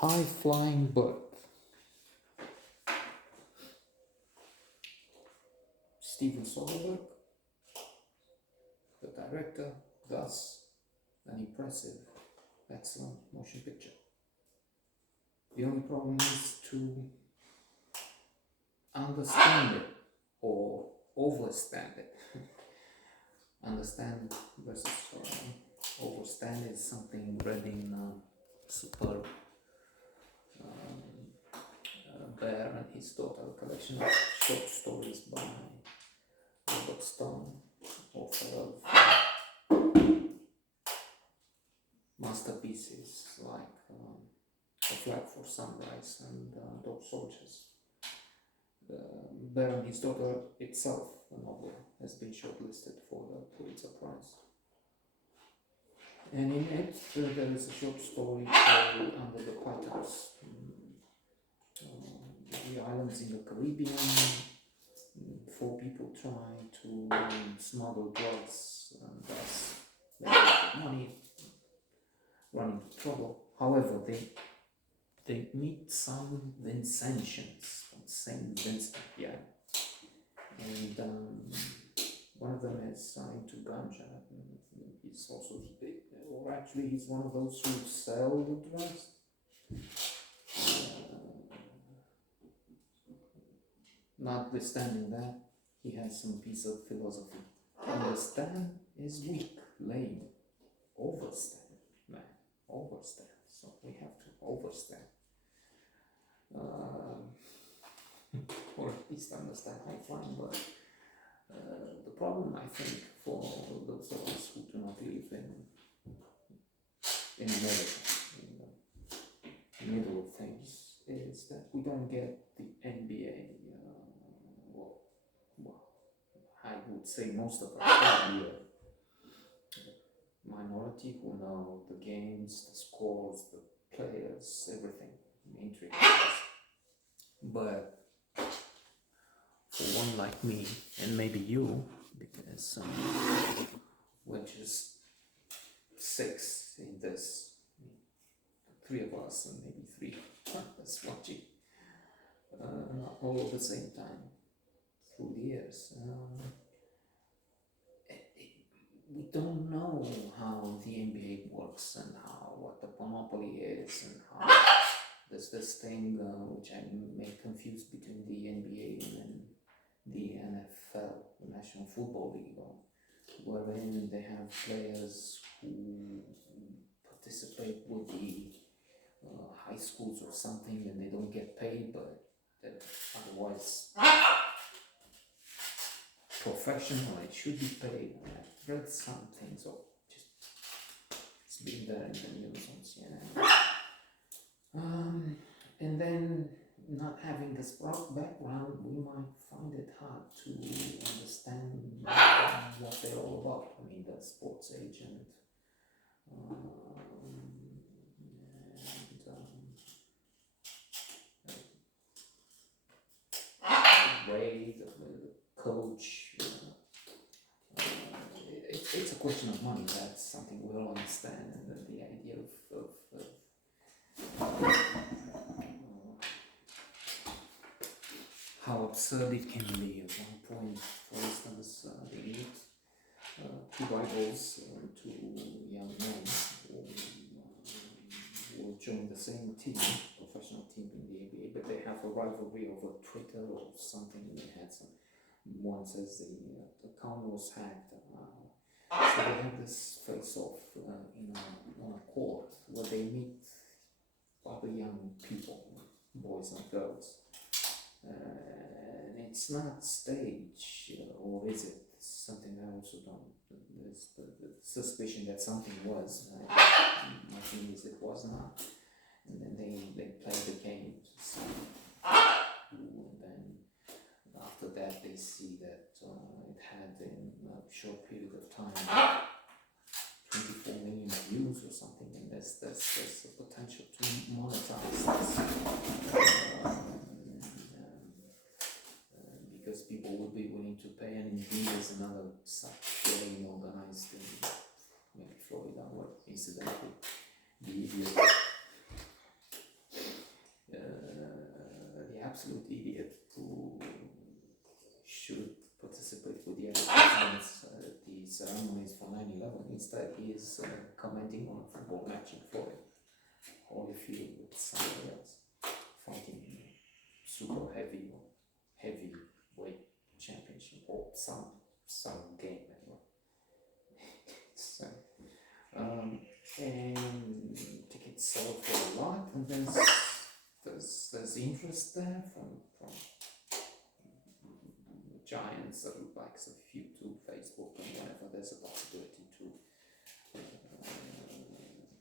High-flying bird. Steven Soderbergh, the director, thus an impressive, excellent motion picture. The only problem is to understand it or overstand it. Understand versus overstand is something read in superb Bear and His Daughter, a collection of short stories by Robert Stone, author of masterpieces like A Flag for Sunrise and Dog Soldiers. Bear and His Daughter itself, the novel, has been shortlisted for the Pulitzer Prize. And in it, there is a short story called Under the Pythons. The islands in the Caribbean, 4 people try to smuggle drugs and thus make a lot of money, run into trouble. However, they meet some Vincentians from Saint Vincent, yeah. And one of them is into ganja. He's also, or actually, he's one of those who sell the drugs. Notwithstanding that, he has some piece of philosophy. Understand is weak, lame. Overstand, man, overstand. So we have to overstand. Or at least understand high-flying, but the problem, I think, for those of us who do not live in America, in the middle of things, is that we don't get the NBA. I would say most of us are the minority who know the games, the scores, the players, everything, the intricacies. But for one like me, and maybe you, because we're just 6 in this, 3 of us and maybe 3 of us watching all at the same time through the years. We don't know how the NBA works and what the monopoly is and how there's this thing which I may confuse between the NBA and the NFL, the National Football League, wherein they have players who participate with the high schools or something and they don't get paid, but they're otherwise professional, it should be paid. I've read some things, or just it's been there in the news on CNN. And then not having this background, we might find it hard to understand what they're all about. I mean, the sports agent, Ray, the coach. It's a question of money. That's something we all understand, and the idea of how absurd it can be. At one point, for instance, they meet 2 rivals, 2 young men who will join the same team, professional team in the NBA, but they have a rivalry over Twitter or something. They had some. One says the account was hacked. So they have this face-off on a court where they meet other young people, boys and girls. And it's not stage, or is it? Something I also don't. There's the suspicion that something was. My thing is it was not. And then they play the game to see who, and then after that they see that it had in a short period of time 24 million views or something, and there's a potential to monetize this. Because people would be willing to pay, and indeed there's another such game organized in maybe Florida, where incidentally the idiot absolute idiot who should participate with the advertisements at the ceremonies for 9/11. Instead, he is commenting on a football match in Florida, or if he with somebody else fighting super heavyweight championship or some game anyway. So, and tickets sold for a lot, and there's interest there from giants of likes of YouTube, Facebook, and whatever. There's a possibility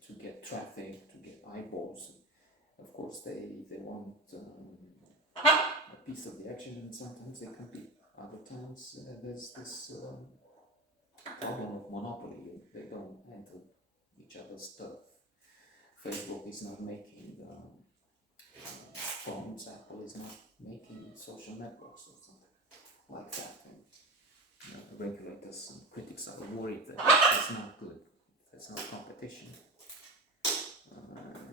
to get traffic, to get eyeballs. Of course, they want a piece of the action, and sometimes they compete. Other times there's this problem of monopoly. They don't enter each other's stuff. Facebook is not making phones. Apple is not making social networks or something like that. And regulators and critics are worried that it's not good. There's no competition.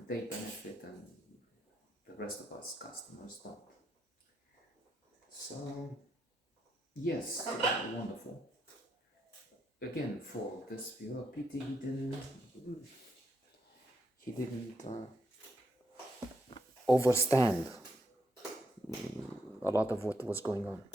They benefit and the rest of us customers don't. So yes, wonderful. Again, for this viewer, pity he didn't overstand a lot of what was going on.